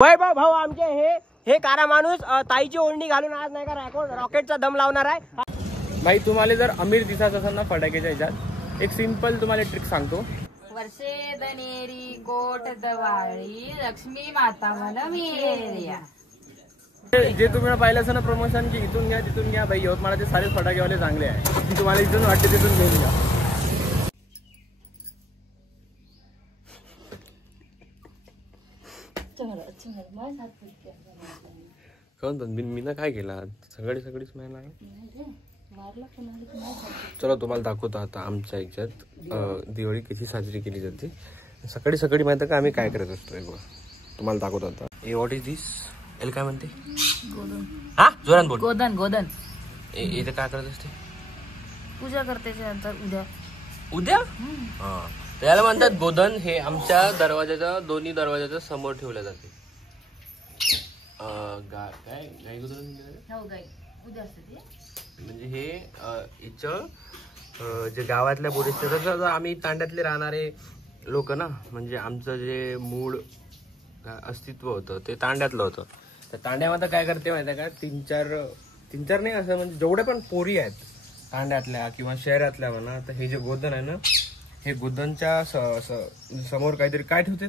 वैभव भाऊ आमचे हे कारा माणूस ताईची ओढणी घालून आज नाही का रॉकेटचा दम लावणार आहे. भाई तुम्हाला जर अमीर दिसायचं असेल ना फटाक्याच्या ह्याच्यात एक सिंपल तुम्हाला ट्रिक सांगतो. वर्षे दनेरी कोट दवाळी लक्ष्मी माता मन मेरिया. जे तुम्ही पाहिलं असं ना प्रमोशन की इथून घ्या तिथून घ्या. भाई यवतमाळचे सारे फटाकेवाले चांगले आहे. तुम्हाला इथून वाटते तिथून घेऊन घ्या. मी ना काय केला सगळीच महिना चला तुम्हाला दाखवतो आता आमच्या ह्याच्यात दिवाळी कशी साजरी केली जाते. सकाळी माहिती का आम्ही काय करत असतो तुम्हाला दाखवतो आता. ए व्हॉट इज दिस एल काय म्हणते गोधन. हा जोरात बोल. गोधन इथे काय करत असते पूजा करते उद्या हा त्याला म्हणतात गोधन. हे आमच्या दरवाजाच्या दोन्ही दरवाजाच्या समोर ठेवलं जाते. गाय गोधन म्हणजे हे इथं जे गावातल्या बोरीचे आम्ही तांड्यातले राहणारे लोक ना म्हणजे आमचं जे मूळ अस्तित्व होतं ते तांड्यातलं होतं. त्या तांड्यामध्ये काय करते माहिती आहे का तीन चार नाही असं म्हणजे जेवढे पण पोरी आहेत तांड्यातल्या किंवा शहरातल्या म्हणा तर हे जे गोधन आहे ना हे गोधनच्या समोर काहीतरी काय ठेवते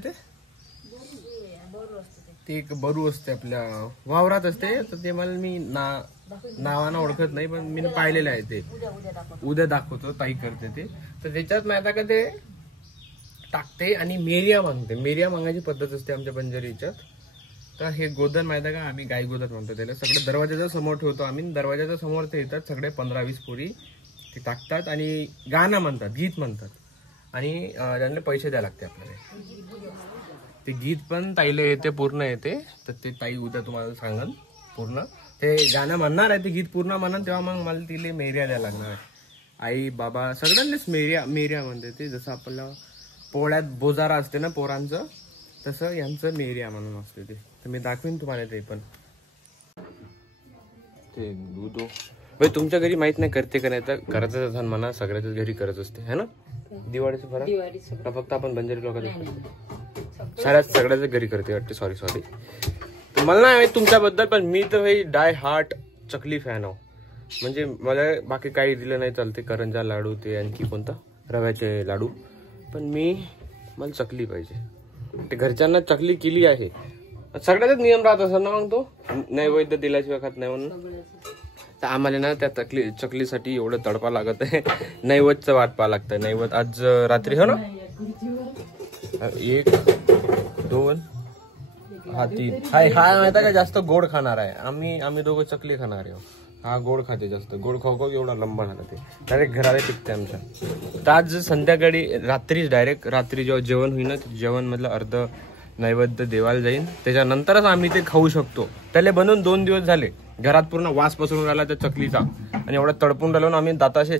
ते एक बरू असते आपल्या वावरात असते. तर ते मला मी नावानं ओळखत नाही पण मी पाहिलेलं आहे. ते उद्या दाखवतो ताई करते ते. तर त्याच्यात माहिती का ते टाकते आणि मेरिया मागते. मेरिया मागायची पद्धत असते आमच्या बंजारीच्यात. तर हे गोधन माहिती का आम्ही गाय गोधन म्हणतो त्याला. सगळे दरवाजाच्या समोर ठेवतो आम्ही. दरवाजाच्या समोर ते येतात सगळे 15-20 पोरी ते टाकतात आणि गाणं म्हणतात गीत म्हणतात आणि त्यांना पैसे द्यावे लागते आपल्याला. ते गीत पण ताईला येते पूर्ण येते. तर ते ताई उद्या तुम्हाला सांगन पूर्ण ते गाणं म्हणणार आहे. ते गीत पूर्ण म्हणन तेव्हा मग मला तिला मेरिया द्यायला लागणार आहे. आई बाबा सगळ्यांनीच मेरिया म्हणते. ते जसं आपल्याला पोळ्यात बोजारा असते ना पोरांचं तसं यांचं मेरिया म्हणून असते ते. तर मी दाखवीन तुम्हाला ते पण. ते दूध भाई तुमच्या घरी माहित नाही करते का नाही तर करायचं असं म्हणा सगळ्याच घरी करत असते है ना. दिवाळीचं फरक फक्त आपण बंजारी लोकांना सगळ्याच घरी करते वाटते. सॉरी तर मला नाही माहित तुमच्याबद्दल पण मी तर भाई डाय हार्ट चकली फॅन आहो. म्हणजे मला बाकी काही दिलं नाही चालते. करंजा लाडू ते आणखी कोणता रव्याचे लाडू पण मला चकली पाहिजे. ते घरच्यांना चकली केली आहे. सगळ्याच नियम राहत असं ना मग तो नैवेद्य दिल्याशिवाय खात नाही म्हणून. तर आम्हाला ना त्या चकलीसाठी एवढं तडपा लागत आहे. नैवेद्यचं वाट पाहा लागतं. नैवेद्य आज रात्री हो ना 1 2 हा 3 हा माहिती का जास्त गोड खाणार आहे. आम्ही दोघं चकली खाणार आहे. हा गोड खाते जास्त. गोड खाऊ एवढा लंबा झाला ते डायरेक्ट घराला टिकते आमच्या. तर आज संध्याकाळी रात्री जेव्हा जेवण होईल ना जेवण मधलं अर्ध नैवेद्य देवाला जाईल. त्याच्यानंतरच आम्ही ते खाऊ शकतो. त्याला बनवून 2 दिवस झाले. घरात पूर्ण वास पसरून राहिला त्या चकलीचा आणि एवढा तडपून राहिलो ना आम्ही दाताशे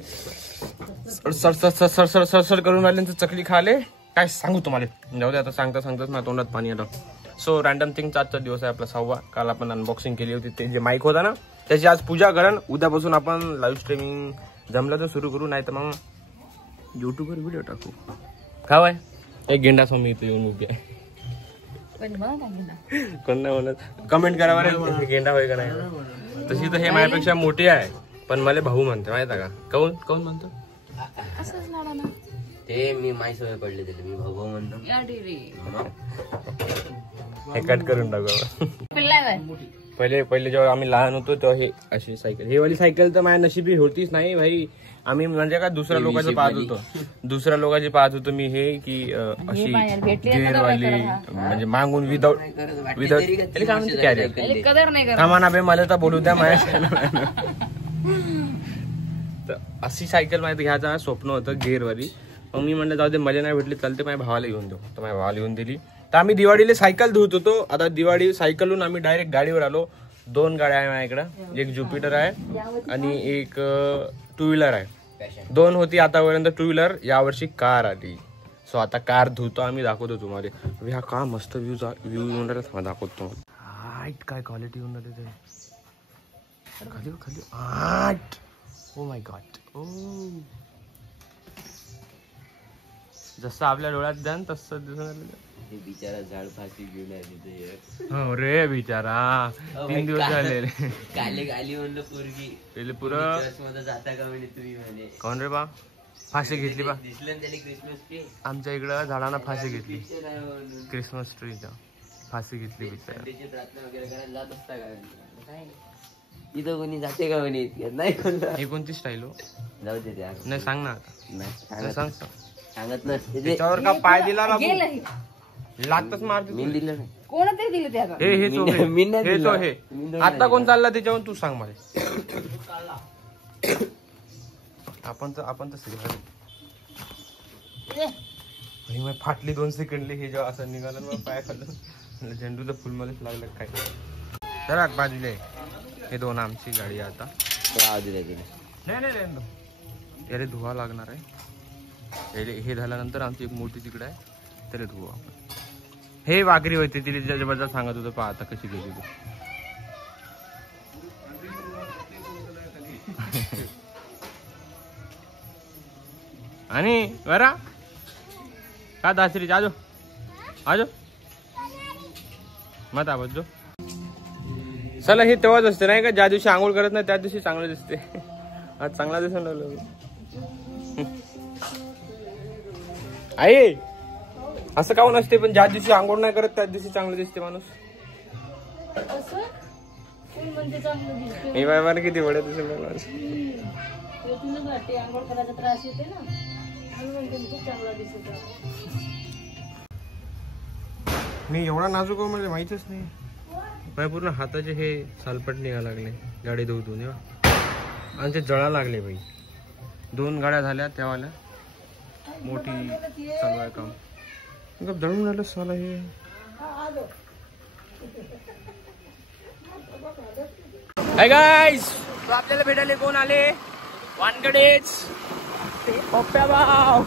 सडसड करून राहिले. चकली खाले काय सांगू तुम्हाला. जाऊ दे आता सांगताच माझ्या तोंडात पाणी आलं. सो रॅन्डम थिंगचा आजचा दिवस आहे आपला 6वा. काल आपण अनबॉक्सिंग केली होती ते जे माईक होता ना त्याची आज पूजा करण. उद्यापासून आपण लाईव्ह स्ट्रीमिंग जमलं तर सुरू करू नाही तर मग युट्यूबवर व्हिडिओ टाकू. काय आहे एक गेंडा स्वामी इथे येऊन उभी आहे. कोण नाही म्हणत कमेंट करा बरं गेंडा होय का नाही. तशी तर हे माझ्यापेक्षा मोठी आहे पण मला भाऊ म्हणते माहिती आहे का. काऊन म्हणतो ते मी माई सवय पडले त्याला मी भाऊ म्हणतो. हे कट करून टाकू. पहिले जेव्हा आम्ही लहान होतो तेव्हा हे अशी सायकल हे वाली सायकल तर माझ्या नशिबी होतीच नाही भाई. आम्ही म्हणजे का दुसऱ्या लोकांची पाहत होतो मी हे की अशी गेअरवाली म्हणजे मागून विदाउट थांबा बे मला तर बोलू द्या माझ्या. तर अशी सायकल माझ्या घ्यायचं स्वप्न होतं गेअरवाली. मग मी म्हणलं जाऊ दे मला नाही भेटली चालते माझ्या भावाला घेऊन देऊ. तर माझ्या भावाला घेऊन दिली. तर आम्ही दिवाळीला सायकल धुत होतो. आता दिवाळी सायकलहून आम्ही डायरेक्ट गाडीवर आलो. 2 गाड्या आहे माझ्याकडे. एक ज्युपिटर आहे आणि एक 2 व्हीलर आहे. 2 होती आतापर्यंत 2 व्हीलर. यावर्षी कार आली. सो आता कार धुतो आम्ही दाखवतो तुम्हाला. हा का मस्त व्ह्यू येऊन राहिला दाखवतो. काय क्वालिटी येऊन राहिली ते खाली. Oh my God. जसं आपल्या डोळ्यात द्यान तसं दिसून बिचारा झाड फाशी घेऊन आली हो रे बिचारा 3 दिवस झाले रे. काले गाली म्हणलं पोरगी पहिले पुरं मध्ये जाता का म्हणे तुम्ही म्हणे. कोण रे बा फाशी घेतली बा दिसलं ना त्याने क्रिसमस ट्री. आमच्या इकडं झाडांना फाशी घेतली. Christian आहे म्हणून. क्रिसमस ट्रीच्या फाशी घेतली बिचारा. संडेची प्रार्थना वगैरे करायला जात असता का म्हणे. काय इथं कोणी जाते का म्हणे इतक्यात नाही कोणता. ही कोणती स्टाईल हो? जाऊ दे त्या. नाही सांग ना आता. नाही नाही सांगत सांग सांगत नसते ते. त्याच्यावर का पाय दिला ना गेलं हे. लागतच मारते मी तुला. दिलं नाही. कोणतरी दिलं ते आता. हे हे तो हे. मी नाही हे दिलं. तो हे मी नाही आता कोण दिलं. चालला त्याच्यावर तू सांग मला. आपण तर सिग्नल मग फाटली 2 सेकंडली हे जेव्हा असं निघालं मग पाय खाल्लं झेंडूचं फुल मध्येच लागलं काय. चला बाजूले हे 2 आमची गाडी आहे आता. राहू दे तिला. नाही त्याला धुवा लागणार आहे. हे झाल्यानंतर आमची एक मोठी तिकडे आहे त्याला धुवा आपण. हे वाघरी होते तिला त्याच्याबद्दल सांगत होतं पहा आता कशी गेली तू. आणि बरा का दासरी आजो आजो मत आवाजो. चला हे तेव्हाच असते नाही का ज्या दिवशी आंघोळ करत नाही त्या दिवशी चांगलं दिसते. आज चांगला दिसून राहिलो. आई असं काऊन असते पण ज्या दिवशी आंघोळ नाही करत त्याच दिवशी चांगलं दिसते माणूस. हे बाय मला किती वडे दिसून राहिलो. मी एवढा नाजूक म्हणजे माहितच नाही. माझ्या पूर्ण हाताचे हे सालपट निघा लागले गाडी धुवून आणि ते जळा लागले बाई. 2 गाड्या झाल्या त्यावाल्या मोठी चालू आहे काम. जळून राहिलं साला हे. हाय गाईज तो आपल्याला भेटायला कोण आले वानकडेच पप्प्या भाव.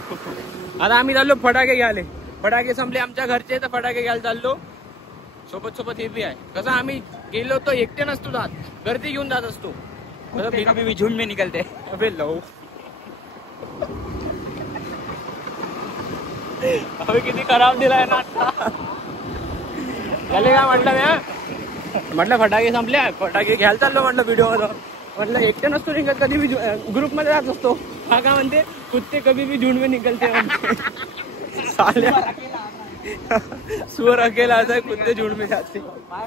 आता आम्ही चाललो फटाके घ्यायला. फटाके संपले आमच्या घरचे तर फटाके घ्यायला चाललो. सोबत हे बी आहे. कसं आम्ही गेलो तो एकटे नसतो जात गर्दी घेऊन जात असतो. कभी झुंड में निकलते. अबे लो अबे किती खराब दिलाय ना आता. झाले का म्हटलं फटाके संपले फटाके घ्यायला चाललो म्हटलं व्हिडिओ मध्ये. म्हटलं एकटे नसतो निघत कधी भी ग्रुप मध्ये जात असतो. हा का म्हणते कुत्ते कभी भी झुंड में निकलते म्हणते. सुअर अकेला आता कुत्ते झुंड में जाते.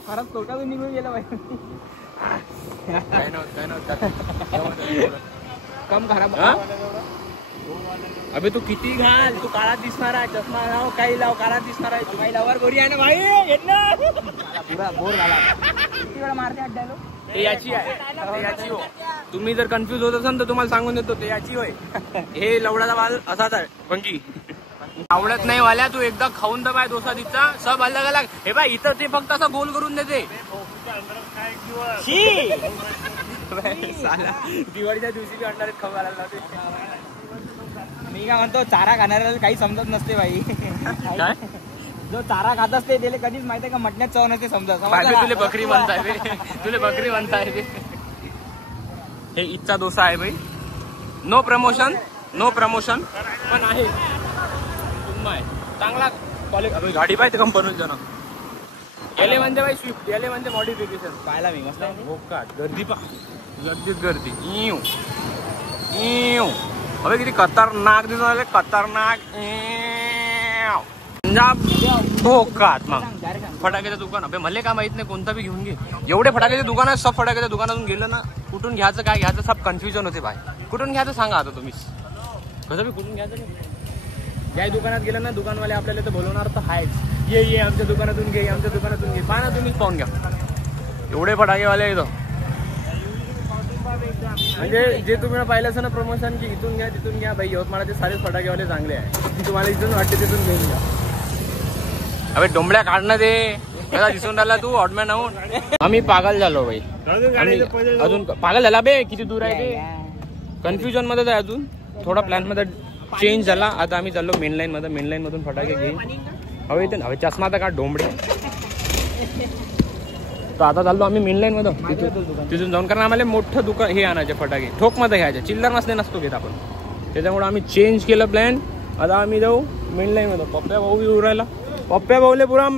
खरंच तोटा निघून गेला पाहिजे. काय नव्हतं कम खराब. अबे तू किती घाल तू काळा दिसणार आहे. चष्मा लाव काही लाव काळा दिसणार आहे. तू काही लावर गोरी आहे ना भाई. बोर झाला किती वेळा मारते अड्ड्यालो. ते याची आहे ते याची हो. तुम्ही जर कन्फ्युज होत असाल तर तुम्हाला सांगून देतो ते याची होय. हे लवडाचा माल असाच आहे पंकी. आवडत नाही वाल्या तू एकदा खाऊन तर पाय डोसा तिचा सब अलग अलग. हे बाय इथं ते फक्त असं गोल करून देते. दिवाळीच्या दिवशी अंडा खावायला लावते. मी काय म्हणतो चारा खाणाऱ्याला काही समजत नसते बाई. जो चारा खात असते त्याला कधीच माहितीये का मटण्यात चव नसते समजत. तुला बकरी म्हणताय तुला बकरी म्हणताय. हे इथचा डोसा आहे बाई. नो प्रमोशन पण आहे चांगला क्वालिटी. गाडी पाहिजे कंपनी जण याले म्हणजे बाई स्विफ्ट याले म्हणजे मॉडिफिकेशन पाहायला मी मस्त गर्दी गर्दी अबे किती खतरनाक दिसून आले. खतरनाक पंजाब भोकात. मग फटाक्याचं दुकान अबे मले काय माहित नाही कोणता बी घेऊन घे. एवढे फटाक्याचे दुकान आहे. सब फटाक्याच्या दुकानातून गेलं ना कुठून घ्यायचं काय घ्यायचं सब कन्फ्युजन होते भाई. कुठून घ्यायचं सांगा आता तुम्हीच. कसं बी कुठून घ्यायचं नाही. ज्या दुकानात गेलं ना दुकानवाले आपल्याला तर बोलवणार तर आहेच. ये आमच्या दुकानातून घे आमच्या दुकानातून घे. पहा ना तुम्हीच पाहून घ्या एवढे फटाकेवाले येतो. म्हणजे जे तुम्ही पाहिलं असं ना प्रमोशन की इथून घ्या तिथून घ्या भाई. यवतमाळचे सारे फटाकेवाले चांगले आहे. तुम्हाला इथून वाटते तिथून घेऊन घ्या. अबे डोंबड्या काढणं ते त्याला दिसून राहिला तू ऑटमॅन आहोत. आम्ही पागल झालो भाई. अजून पागल झाला बे. किती दूर आहे ते कन्फ्युजन मध्ये आहे अजून. थोडा प्लॅन मध्ये चेंज झाला. आता आम्ही चाललो मेन लाईन मध्ये. मेन लाईन मधून फटाके घेईन. हवे चष्मा तर का डोंबडे. तर आता चाललो आम्ही मेन लाईन मध्ये तिथून जाऊन. कारण आम्हाला मोठं दुकान हे आणायचे फटाके ठोक मध्ये घ्यायचे. चिल्लर नसतो घेत आपण. त्याच्यामुळे आम्ही चेंज केलं प्लॅन. आता आम्ही जाऊ मेन लाईन मध्ये. पप्प्या भाऊ बी उरायला पप्प्या भाऊले पुरा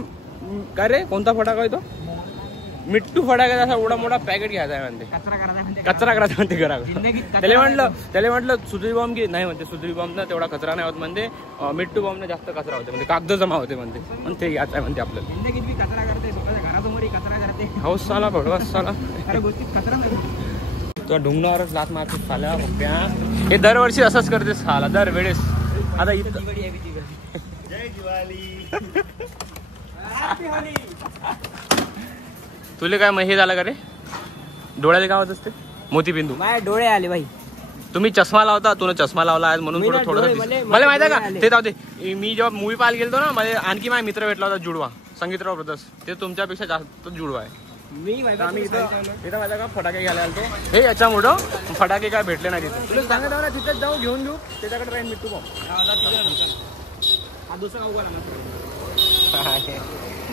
काय रे कोणता फटाका आहे तो मिट्टू फटाका असा एवढा मोठा पॅकेट घ्यायचा आहे म्हणते कचरा करायचा म्हणते घरावर त्याला म्हटलं सुधरी बॉम्ब घे नाही म्हणते सुधरी बॉम्ब ना तेवढा कचरा नाही होत म्हणते मिट्टू बॉम्ब जास्त कचरा होते म्हणजे कागद जमा होते म्हणते पण ते घ्यायचं आहे म्हणते आपल्याला कचरा करते स्वतःच्या घरासमोर कचरा करते हाऊस साला भगवा साला अरे गोष्टीत कचरा तुला ढुंगणावरच लात मारते साल्या पप्प्या हे दरवर्षी असंच करते साला दरवेळेस आता इथं तुला काय मग हे झालं का रे डोळ्याला काय होत असते मोतीबिंदू माझे डोळे आले भाई तुम्ही चष्मा लावता तुला चष्मा लावला आहे म्हणून थोडं थोडं मला माहिती आहे का ते जाऊ दे मी जेव्हा मूवी पाहायला गेलो ना मला आणखी माझा मित्र भेटला होता जुडवा संगीतराव ब्रदर्स ते तुमच्यापेक्षा जास्त जुडवा आहे आम्ही इथं माझ्या का फटाके घ्यायला आलतो हे याच्यामुळं फटाके काय भेटले नाही तिथे तुला सांगत ना तिथेच जाऊ घेऊन घेऊ त्याच्याकडे राहील मिट्टू बॉम्ब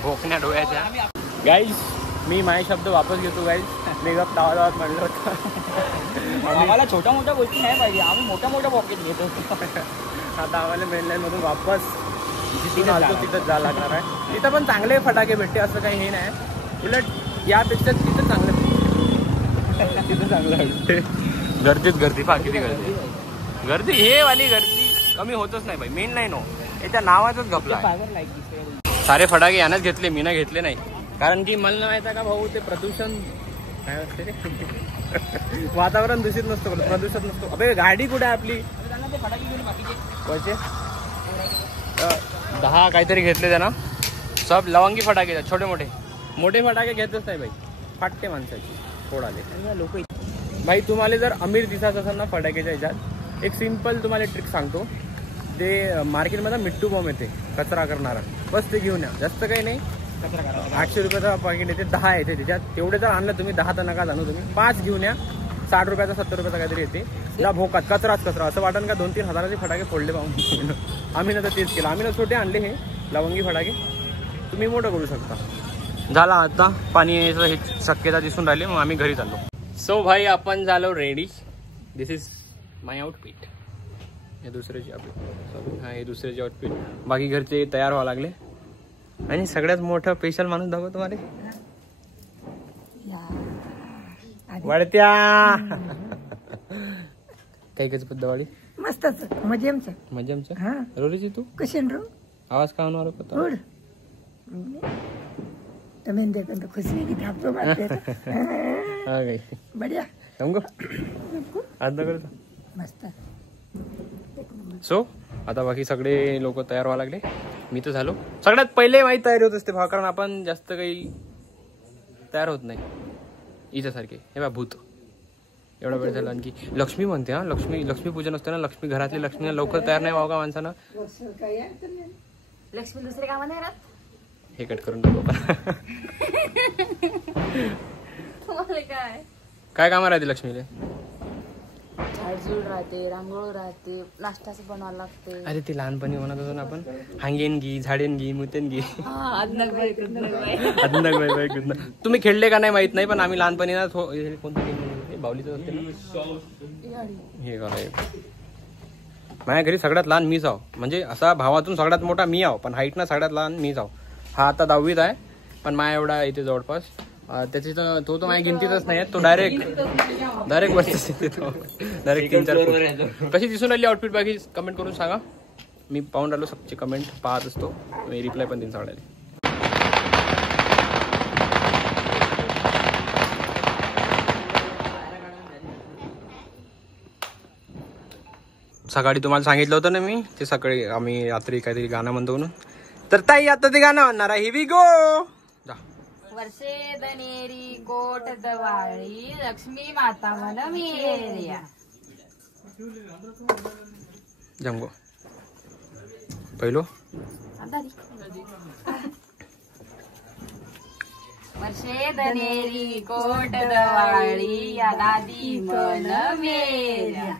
भोकण्या डोळ्याच्या गाईज मी माझे शब्द वापस घेतो गाईज मी गप गावात म्हणलं होतं आम्हाला छोट्या मोठ्या गोष्टी नाही पाहिजे आम्ही मोठ्या मोठ्या पॉकेट घेतो आता आम्हाला मेनलाईन मधून वापस जिथून आलतो तिथंच जायला लागणार आहे तिथं पण चांगले फटाके भेटते असं काही हे नाही उलट यापेक्षा तिथं चांगलं तिथं चांगलं भेटते गर्दीच गर्दी पहा किती गर्दी हे वाली गर्दी कमी होतच नाही भाई मेन लाईन हो याच्या नावातच घपला सारे फटाके यानंच घेतले मी ना घेतले नाही कारण की मला माहिती आहे का भाऊ ते प्रदूषण काय असते रे वातावरण दूषित नसतं प्रदूषित नसतो अबे गाडी कुठे आहे आपली पैसे 10 काहीतरी घेतले त्यांना सब लवंगी फटाके छोटे मोठे फटाके घेतच नाही भाई फाटते माणसाची फोडाले लोक भाई तुम्हाला जर अमीर दिसायचं असेल ना फटाक्याच्या ह्याच्यात एक सिंपल तुम्हाला ट्रिक सांगतो ते मार्केटमध्ये मिट्टू बॉम्ब येते कचरा करणारा बस ते घेऊन या जास्त काही नाही 800 रुपयाचा पॅकेट येते 10 येते त्याच्यात तेवढे जर आणलं तुम्ही 10 तर नका आणू तुम्ही 5 घेऊन या 60 रुपयाचा 70 रुपयाचा काहीतरी येते तिला भोकात कचराच असं वाटण का 2-3 हजाराचे फटाके फोडले पाहून आम्ही ना तर तेच केलं आम्ही ना छोटे आणले हे लवंगी फटाके तुम्ही मोठं करू शकता झाला आता पाणी यायचं हे शक्यता दिसून राहिली मग आम्ही घरी चाललो सो भाई आपण झालो ready this is my outfit हे दुसऱ्याची आपली हा हे दुसऱ्याची आउटफिट बाकी घरचे तयार व्हावं लागले आणि सगळ्यात मोठं स्पेशल माणूस दाखव तुम्हाला वाढत्या काही कच पद्धवाडी मस्तच मजेमच मजेमच रोरीची तू कशी रो आवाज का होणार पता तुम्हें देखो तो खुशी की थाप तो बात हा गई बढ़िया समगो आज करतो मस्त सो आता बाकी सगळे लोक तयार व्हायला लागले मी तर झालो सगळ्यात पहिले माहीत तयारी होत असते कारण आपण जास्त काही तयार होत नाही हिच्यासारखे हे बा भूत एवढा वेळ झाला आणखी लक्ष्मी म्हणते हा लक्ष्मी पूजन असते ना लक्ष्मी घरातली लक्ष्मी लवकर तयार नाही व्हावं का माणसानं लक्ष्मी दुसरे कामं नाही राहत हे कट करून टाकू तुम्हाला काय कामं राहते लक्ष्मीला झाडझूड राहते रांगोळ राहते नाश्ताच बनवायला लागते अरे ते लहानपणी म्हणत होतो ना आपण हांगेन घी झाडेन घी मुतेन घी तुम्ही खेळले का नाही माहित नाही पण आम्ही लहानपणी ना कोणतं गेम बावलीच असते ना हे काय माझ्या घरी सगळ्यात लहान मीच आहो म्हणजे असा भावातून सगळ्यात मोठा मी आहो पण हाईट ना सगळ्यात लहान मीच आहो हा आता 10वीत आहे पण माझ्या एवढा इथे जवळपास त्याची तर तो माझ्या गिनतीतच नाही तो डायरेक्ट वरतीच येते तो डायरेक्ट 3-4 कशी दिसून राहिली आउटफिट बाकी कमेंट करून सांगा मी पाहून राहिलो सबची कमेंट पाहत असतो मी रिप्लाय पण देईन सगळ्याला सकाळी तुम्हाला सांगितलं होतं ना मी ते सकाळी आम्ही रात्री काहीतरी गाणं म्हणतो म्हणून तर ताई आता ते गाणं म्हणणार आहे हिवी गो जा वर्षे दनेरी कोट दवाळी लक्ष्मी माता मन मेरिया जंगो पहिलो वर्षे दनेरी कोट दवाळी या दादी मन मेरिया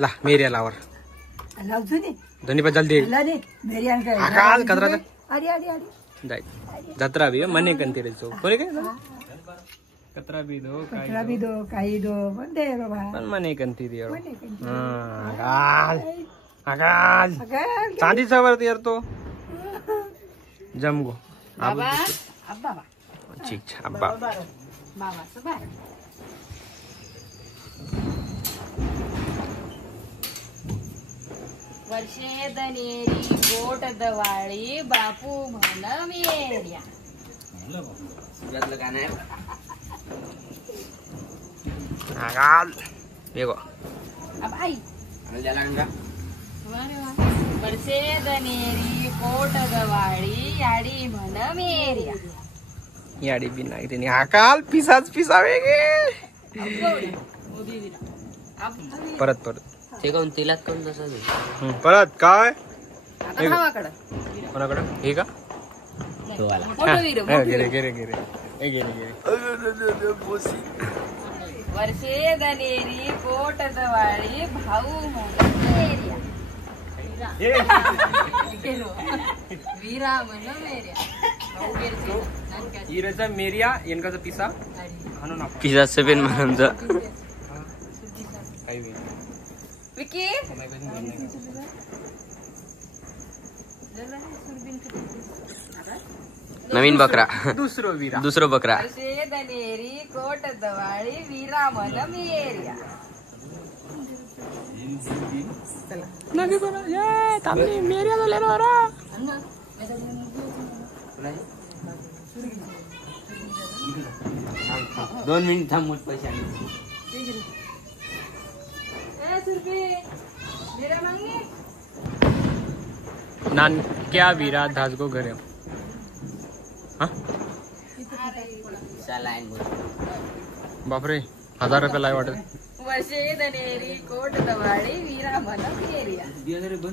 ला मेरिया लावर लावतो दे धनी पण जल्दी ला दे बिर्याणी कर काल कचरा अरे अरे अरे जाय जत्रा भी मने कंतीरे चो कोणी काय कचरा भी दो कचरा भी दो काही दो पण दे बाबा पण मने कंती दे मने कंती. आकाश चांदीचा वरती यार तो जमगो बाबा अब्बा ठीक अब्बा बाबा सुबा वर्षे दनेरी गोट दवाळी बापू म्हण मेर्या यातलं गाणं आहे आगाल बेगो अब आई आणि त्याला अंगा वर्षे दनेरी कोट दवाळी याडी म्हण मेर्या याडी बी नाही त्यांनी आकाल पिसाच पिसावे गे परत परत ते काऊन तेलात काऊन तसं परत काय आता भावाकडं कोणाकडं हे का मोठं वीर गेले गेले गेले हे गेले गेले वर्षे दनेरी कोट दवाळी भाऊ म्हण मेर्या वीरा म्हण मेर्या भाऊ गेरचे नानकाची इरेचा मेरिया येनकाचा पिसा हाणून आपण पिझ्झा सेवन म्हणून काही वेळ विकी नवीन बकरा दुसरं विरा दुसरं बकरा वर्षे दनेरी कोट दवाळी वीरा म्हण मेर्या दोन मिनिट थांब मोठ पैसे आले नानक्या विरा धासगो घरे बापरे 1000 रुपये लाय वाटत वर्षे दनेरी कोट दवाळी वीरा म्हण मेर्या 200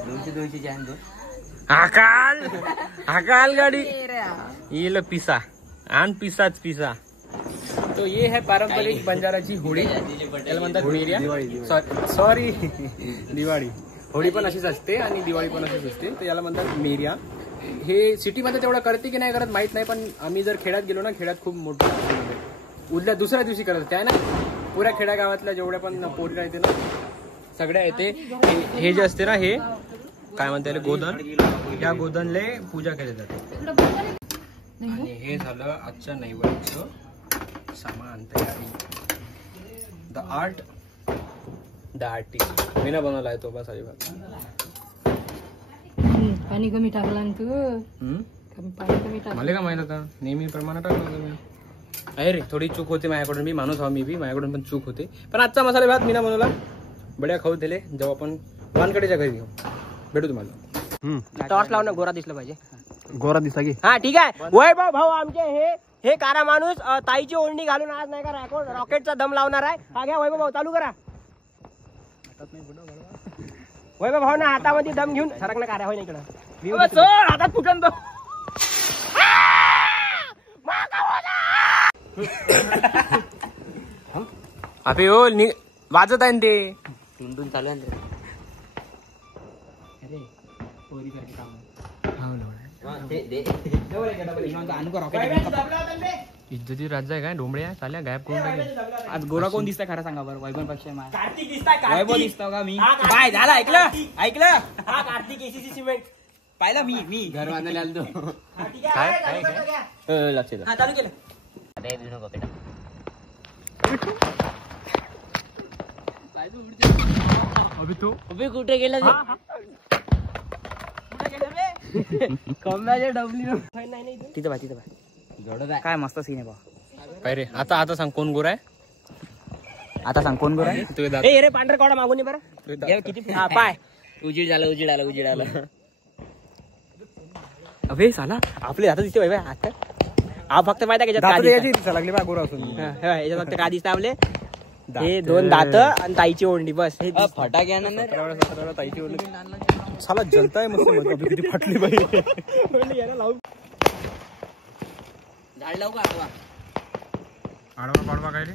आणि दोन आकाल आकाल गाड़ी मेर्या ये लो पिसा आन पिसाच पिसा तो ये है पारंपरिक बंजाराची होळी त्याला म्हणतात मेरिया सॉरी दिवाळी होळी पण अशीच असते आणि दिवाळी पण अशीच असते तर याला म्हणतात मेरिया हे सिटीमध्ये तेवढं करते की नाही करत माहित नाही पण आम्ही जर खेड्यात गेलो ना खेड्यात खूप मोठं उद्या दुसऱ्या दिवशी करत त्या ना पुऱ्या खेड्यागावातल्या जेवढ्या पण पोरी राहते ना सगळ्या येते हे जे असते ना हे काय म्हणते गोधन या गोधनले पूजा केली जाते आणि हे झालं आजच्या नैवेद्याचं सामान तयारी द आर्ट द आर्टिस्ट मी ना बनवला आहे तो बस अजिबात पाणी कमी टाकला ना तू पाणी कमी टाक मला का माहित होता नेहमी प्रमाणात टाकलं होतं मी आहे रे थोडी चूक होते माझ्याकडून मी माणूस मी बी माझ्याकडून पण चूक होते पण आजचा मसाले भात मी ना बनवला बड्या खाऊ दिले जेव्हा आपण वानकडेच्या घरी घेऊ भेटू तुम्हाला टॉर्च लावून गोरा दिसलं पाहिजे गोरा दिसला की हा ठीक आहे वैभव भाऊ आमचे हे कारा माणूस ताईची ओढणी घालून आज नाही का रॉकेटचा दम लावणार आहे हा घ्या वैभव भाऊ चालू करा वैभव भाऊ ना हातामध्ये दम घेऊन सरक ना कार्या होय इकडं हातात फुटन तो अबे ओ वाजत आहे ते टुंटून चालू आहे ना इज्जती राज्य आहे काय डोंबड्या चाल्या गायब करून टाकले आज गोरा कोण दिसतंय खरं सांगा बरं वैभव पेक्षा कार्तिक दिसताय वैभव दिसतो का मी हा, काय झालं ऐकलं हा कार्तिक एसीसी सिमेंट पाहिलं मी घर बांधायला आलो हा ठीक आहे चालू करतो घ्या. लक्ष द्या हा चालू केलं अभि तू उभे कुठे गेला कमळाच्या डबली नाही नाही तिथं बाय तिथं बाय जोडत आहे काय मस्त सीन आहे बा काय रे आता सांग कोण गोरा आहे आता सांग कोण गोरा आहे तुझे दात ए रे पांढरा कोडा मागून ये बरं ये किती हा पाय उजीड आला अबे साला आपले हातात दिसते बाई हात हा फक्त माहिती आहे का याच्यात काय दिसतं? लागली बा गोरा असून हा, हा, याच्यात फक्त काय दिसतं आपले हे 2 दात आणि ताईची ओढणी बस हे दिसतं. फटाके आणा ताईची ओळख साला जनताय मस्त अबे किती फाटली बाई म्हणलं याला लावून झाड लावू का आडवा आडवा पाडवा काय रे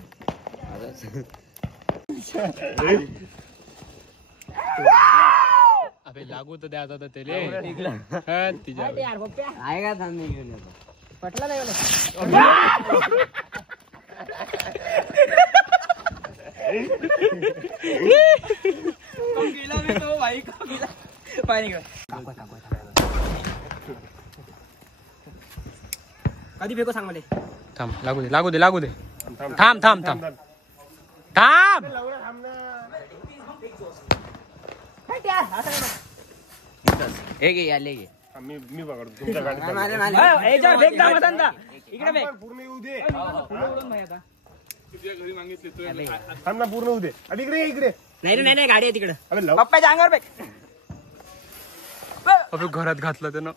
अबे लागू तर द्या आता त्याले तिच्या ते यार पप्प्या आहे का थांब घेऊन येतो पटलं नाही मला गेला मी तो भाई का गेला पाणी कधी फेको सांग मला. थांब लागू दे लागू दे लागू दे. थांब थांब थांब थांब. हे घे याले घे. याच्यावर फेक दाम होता ना. इकडे फेक. पूर्ण येऊ दे. थांब ना पूर्ण होऊ दे. आणि इकडे इकडे. नाही नाही गाडी आहे तिकडे. अबे लव. पप्पाच्या अंगावर फेक. अबे घरात घातलं त्यानं.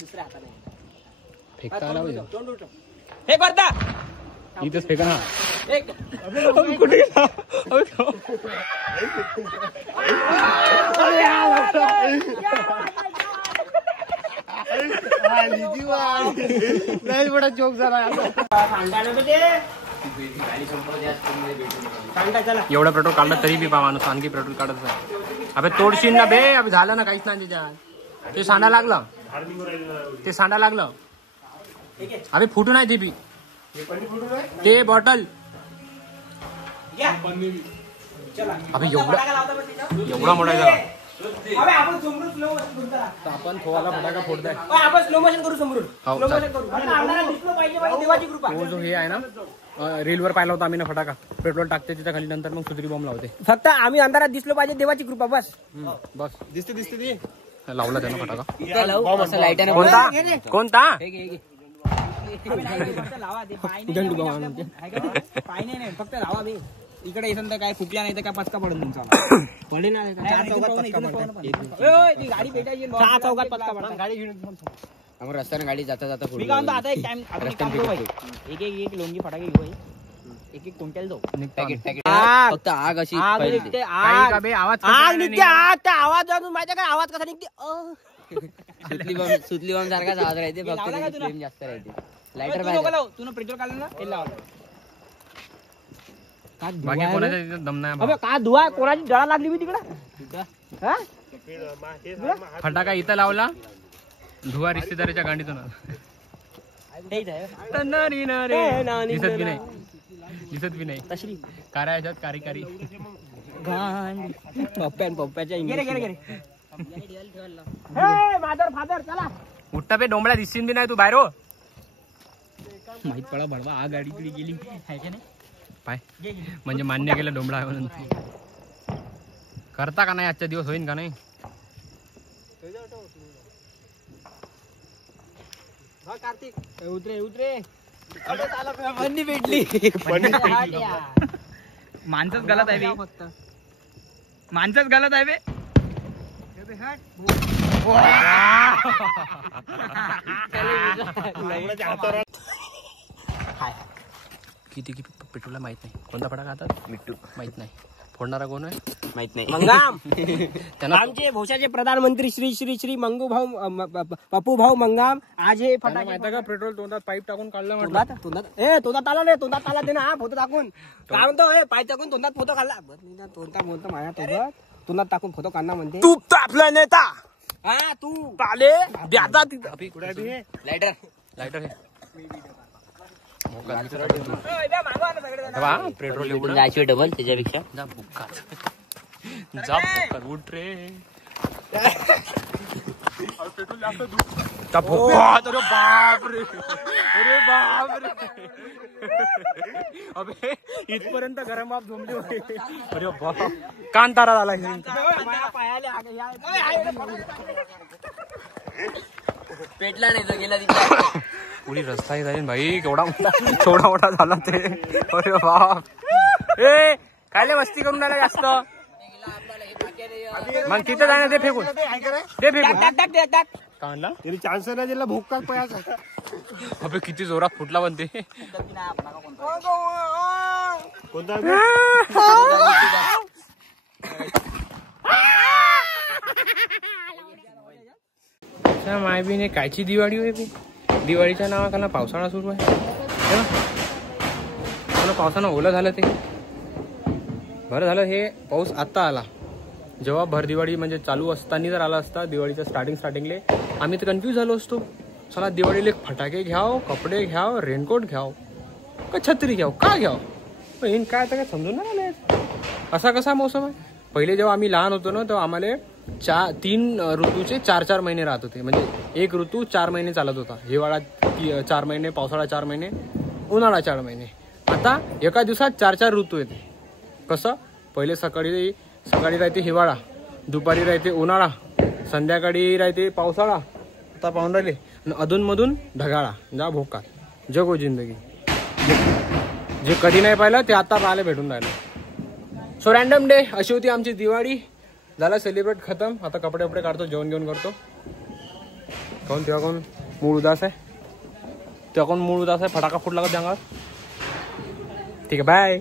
दुसऱ्या हाताने फेकता आला पाहिजे. फेक वरता. इथंच फेका ना. फेक. कुठे गेला? नाही बडा जोक झाला. एवढं पेट्रोल काढलं तरी बी बा माणूस आणखी पेट्रोल काढत नाही. अबे तोडशील ना बे. अबे झालं ना काहीच नाही त्याच्यात. ते सांडा लागलं. ते सांडा लागलं. अबे फुटू नाही ते बी. ते बॉटल. अबे एवढा मोठा झाला. आपण थोवाला फटाका फोडताय. आपण स्लो मोशन करू समोरून. हो, स्लो मोशन करू. दिसलं पाहिजे देवाची कृपा. तो जो हे आहे ना रील वर पाहिला होता आम्ही ना फटाका. पेट्रोल टाकते तिच्या खाली नंतर मग सुतरी बॉम्ब लावते. फक्त आम्ही अंधारात दिसलो पाहिजे देवाची कृपा बस. बस दिसते दिसते ती. लावला त्यानं फटाका. असं लाईटाने कोणता कोणता लावा ते पाय नाही फक्त लावा बे. इकडे येसन तर काय फुटल्या नाही तर काय पचका पडून तुमचा. पडे ना गाडी भेटायची. 6 चौकात पचका पडला. गाडी घेऊन आम्ही रस्त्याने गाडी जाता जाता मी काय म्हणतो आता एक टाइम एक लोंगी फटाके घेऊ. एक क्विंटल दो. पॅकेट पॅकेट आग. फक्त आग अशी आग फैलते. निघते. काही आग का बे आवाज आग निघते. आग त्या आवाज माहिती का आवाज कसा निघते. सुतली बॉम्ब सारखाच आवाज राहते. फक्त लावला का त्याची तुला? फ्लेम जास्त राहते. लायटर तू पेट्रोल काढलं ना हे लाव. बाकी कोणाच्या तिथं दम नाही अबे बाबा. का धुवा कोणाची जळा लागली मी तिकडं. हा? फटाका इथं लावला धुवा रिश्तेदाराच्या गाडीतून. दिसत बी नाही. दिसत बी नाही. तशी काऱ्या ह्याच्यात कारी कारी. पप्प्याच्या फादर फादर चला. उठता बे डोंबळ्या दिसशील बी नाही तू बाहेर. माहित पडा बडवा आ गाडी इकडे गेली पाय. म्हणजे मान्य केलं डोंबळा आहे म्हणून. करता का नाही आजच्या दिवस होईन का नाही. कार्तिक उतरे उतरे. बंदी भेटली. माणसंच गलत आहे बे. माणसंच गलत आहे बे. किती किती पेट्रोल माहित नाही. कोणता फटाका हातात मिट्टू माहित नाही. फोडणारा कोण आहे माहित नाही. मंगाम. त्यांना आमचे भोशाचे प्रधानमंत्री श्री श्री श्री मंगू भाऊ पप्पू भाऊ मंगाम आज हे त्यांना फटाके माहित आहे का पेट्रोल तोंडात पाईप टाकून काढलं म्हटलं. तोंडात आला रे. तोंडात आला ते ना. हा फोटो टाकून काय म्हणतो पाय टाकून तोंडात फोटो काढला. तोंडा बोलतो माझ्या तोंडात टाकून फोटो काढणार म्हणते. तू आपला नेता. हा तू आले द्यादा तिथं. लायटर लायटर हे मागवा पेट्रोल एवढं जायची डबल त्याच्यापेक्षा. जा बुक्काच. जा बुक्काच उठ रे. अरे बाप रे. अरे बाप रे. अबे इथपर्यंत गरम बाप झोंबली होती. अरे बाप कांतारा झाला. पेटला नाही तो गेला तिथे. पुरी रस्ता जाईल भाई. केवढा मोठा झाला ते. अरे बाप. ए कायले मस्ती करून राहिला जास्त. मग तिथे जाय ना. ते फेकून ते फेकून काढला. तरी चान्स नाही दिला. भूक का पयाचा. अबे किती जोरात फुटला पण ते. कोणता मायबीने कायची दिवाळी होय बी. दिवाळीच्या नावाखाना पावसाळा सुरू आहे. मला पावसानं ओलं झालं ते. बरं झालं हे पाऊस आत्ता आला. जेव्हा भर दिवाळी म्हणजे चालू असताना जर आला असता दिवाळीच्या स्टार्टिंगले आम्ही तर कन्फ्यूज झालो असतो. चला दिवाळीला फटाके घ्याव, कपडे घ्याव, रेनकोट घ्याव का छत्री घ्याव का घ्याव. पण काय आता काय समजून नाही आलं. असा कसा मोसम आहे. पहिले जेव्हा आम्ही लहान होतो ना तेव्हा आम्हाला तीन ऋतूचे 4-4 महिने राहत होते. म्हणजे एक ऋतू 4 महिने चालत होता. हिवाळा 4 महिने, पावसाळा 4 महिने, उन्हाळा 4 महिने. आता एका दिवसात 4-4 ऋतू येते. कसं? पहिले सकाळी राहते हिवाळा, दुपारी राहते उन्हाळा, संध्याकाळी राहते पावसाळा. आता पाहून राहिले. अधूनमधून ढगाळा, जा भोका, जगो जिंदगी. जे कधी नाही पाहिलं ते आता पाहायला भेटून राहिलं. सो रॅन्डम डे अशी होती आमची दिवाळी. झाला सेलिब्रेट खतम. आता कपडे काढतो, जेवण घेऊन करतो. तेव्हा कोण मूळ उदास आहे, फटाका फुटला का अंगावर. ठीक आहे, बाय.